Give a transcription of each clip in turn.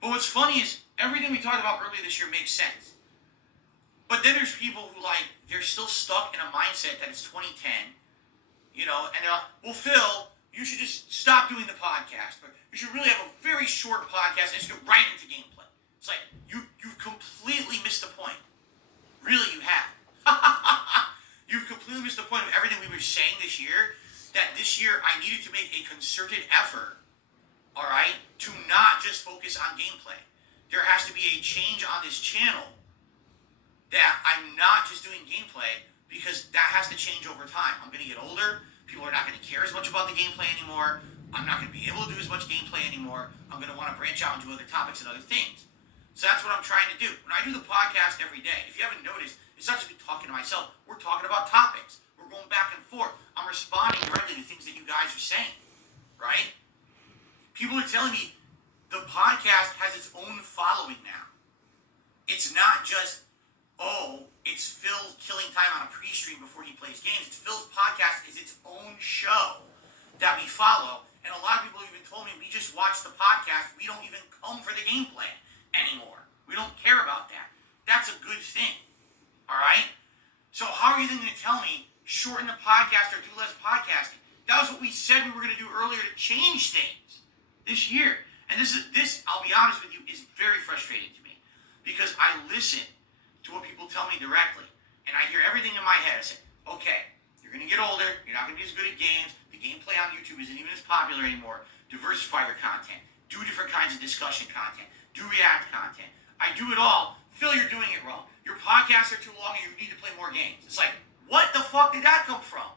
But what's funny is everything we talked about earlier this year makes sense. But then there's people who they're still stuck in a mindset that it's 2010, and they're like, well, Phil, you should just stop doing the podcast, but you should really have a very short podcast and just get right into gameplay. It's like, you've completely missed the point. Really, you have. You've completely missed the point of everything we were saying this year, that this year I needed to make a concerted effort, all right, to not just focus on gameplay. There has to be a change on this channel that I'm not just doing gameplay, because that has to change over time. I'm going to get older. People are not going to care as much about the gameplay anymore. I'm not going to be able to do as much gameplay anymore. I'm going to want to branch out and do other topics and other things. So that's what I'm trying to do. When I do the podcast every day, if you haven't noticed, it's not just me talking to myself. We're talking about topics. We're going back and forth. I'm responding directly to things that you guys are saying, right? People are telling me the podcast has its own following now. It's not just, it's Phil killing time on a pre-stream before he plays games. It's Phil's podcast is its own show that we follow. And a lot of people even told me, we just watch the podcast. We don't even come for the gameplay anymore. We don't care about that. That's a good thing. All right? So how are you then going to tell me shorten the podcast or do less podcasting? That was what we said we were going to do earlier to change things this year. And this, I'll be honest with you, is very frustrating to me, because I listen to what people tell me directly, and I hear everything in my head. I say, okay, you're going to get older, you're not going to be as good at games, the gameplay on YouTube isn't even as popular anymore, diversify your content, do different kinds of discussion content, do React content. I do it all. Phil, you're doing it wrong. Your podcasts are too long and you need to play more games. It's like, what the fuck did that come from?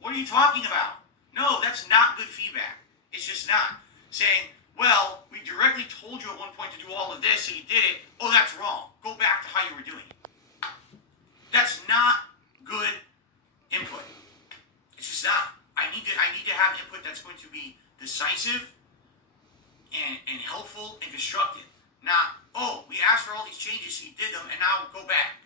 What are you talking about? No, that's not good feedback. It's just not. Saying, well, we directly told you at one point to do all of this, so you did it. Oh, that's wrong. Go back to how you were doing it. That's not good input. It's just not. I need to have input that's going to be decisive and helpful and constructive. Not, we asked for all these changes, so you did them, and now go back.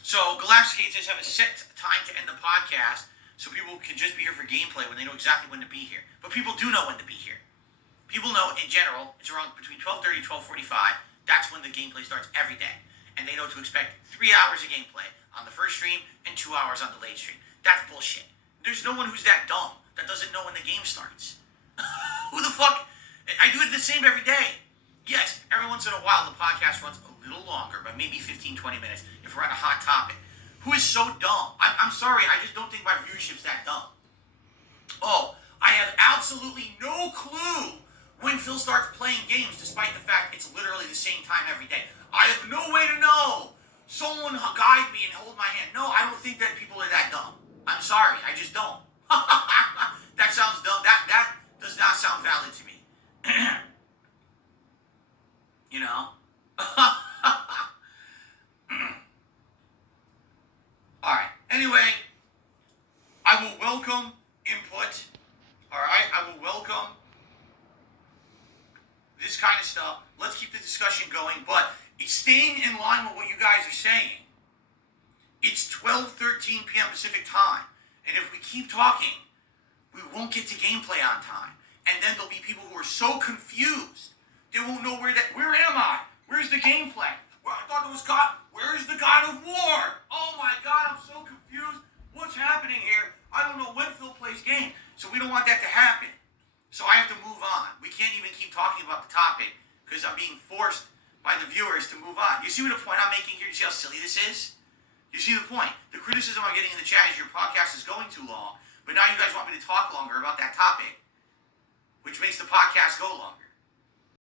So Galactic says have a set time to end the podcast so people can just be here for gameplay when they know exactly when to be here. But people do know when to be here. People know in general it's around between 12:30 and 12:45. That's when the gameplay starts every day. And they know to expect 3 hours of gameplay on the first stream and 2 hours on the late stream. That's bullshit. There's no one who's that dumb that doesn't know when the game starts. Who the fuck? I do it the same every day. Yes, every once in a while the podcast runs a little longer, but maybe 15, 20 minutes if we're on a hot topic. Who is so dumb? I'm sorry, I just don't think my viewership's that dumb. I have absolutely no clue when Phil starts playing games, despite the fact it's literally the same time every day. I have no way to know. Someone guide me and hold my hand. No, I don't think that people are that dumb. I'm sorry, I just don't. That sounds dumb. That does not sound valid to me. You know? Alright, anyway, I will welcome input. Alright, I will welcome this kind of stuff. Let's keep the discussion going, but it's staying in line with what you guys are saying. It's 12:13 p.m. Pacific time, and if we keep talking, we won't get to gameplay on time. And then there'll be people who are so confused, they won't know where am I? Where's the gameplay? Well, I thought there was God. Where's the God of War? Oh my God, I'm so confused. What's happening here? I don't know when Phil plays game. So we don't want that to happen. So I have to move on. We can't even keep talking about the topic because I'm being forced by the viewers to move on. You see what the point I'm making here? You see how silly this is? You see the point? The criticism I'm getting in the chat is your podcast is going too long, but now you guys want me to talk longer about that topic, which makes the podcast go longer.